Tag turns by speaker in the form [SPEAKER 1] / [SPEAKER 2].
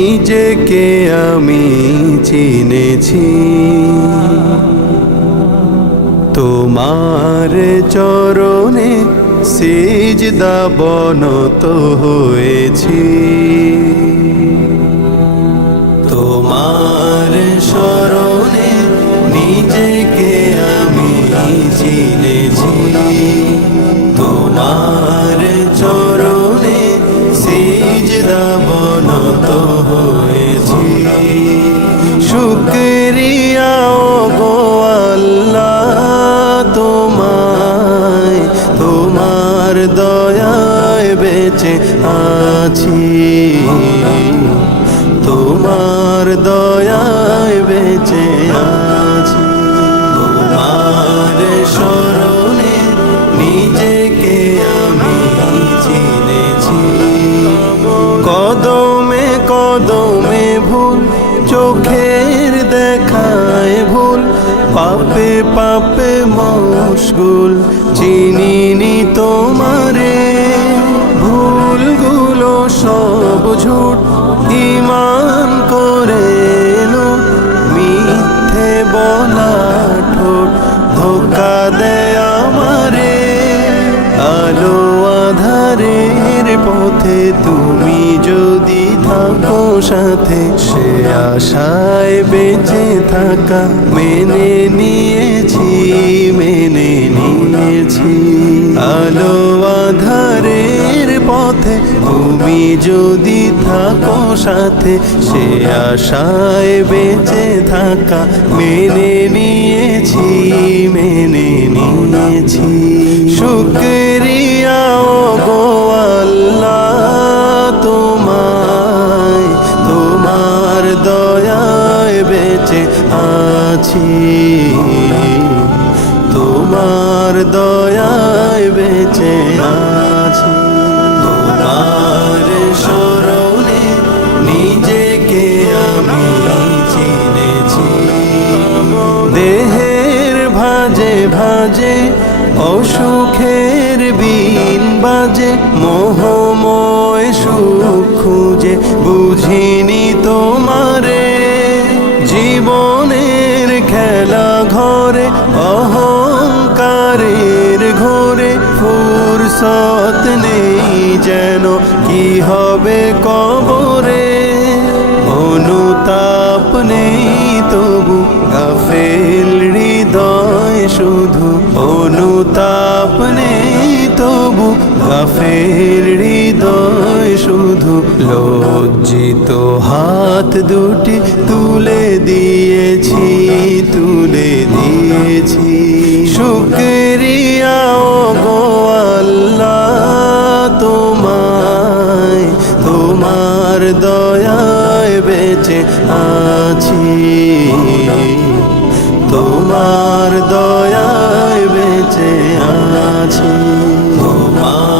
[SPEAKER 1] নিজেকে আমি চিনেছি। তোমার চরণে দাবন তো হয়েছি। বেঁচে আছি। তোমার দয়ায় বেঁচে আছি। তোমার স্মরণে নিজেকে আমি চিনেছি। কদমে কদমে ভুল, চোখের দেখায় ভুল, পাপে পাপে মশগুল চিনিনি ঝুট ইমান করে মিথ্যে বলা ঠোঁট, ধোকা দেয় আমারে। আলো আধারের পথে তুমি যদি থাকো সাথে, সে আশায় বেঁচে থাকা মেনে নিয়েছি মেনে নিয়েছি। আলো আধারের পথে তুমি যদি থাকো সাথে, সে আশায় বেঁচে থাকা মেনে নিয়েছি মেনে নিয়েছি। শুক্রিয়া গো আল্লাহ তোমায়, তোমার দয়ায় বেঁচে আছি। তোমার দয়ায় ভাজে অসুখের বিন বাজে, মোহময় সুখ খুঁজে, বুঝিনি তোমারে। জীবনের খেলা ঘরে, অহংকারের ঘরে, ফুরসত নেই যেন, কি হবে কবরে? অনুতাপ নেই তবু গাফের হৃদয় শুধু লজ্জিত হাত দুটি তুলে দিয়েছি তুলে দিয়েছি। শুক্রিয়া গো আল্লাহ তোমায়, তোমার দয়ায় বেঁচে আছি। তোমার দয়ায় যে আছি। তোমার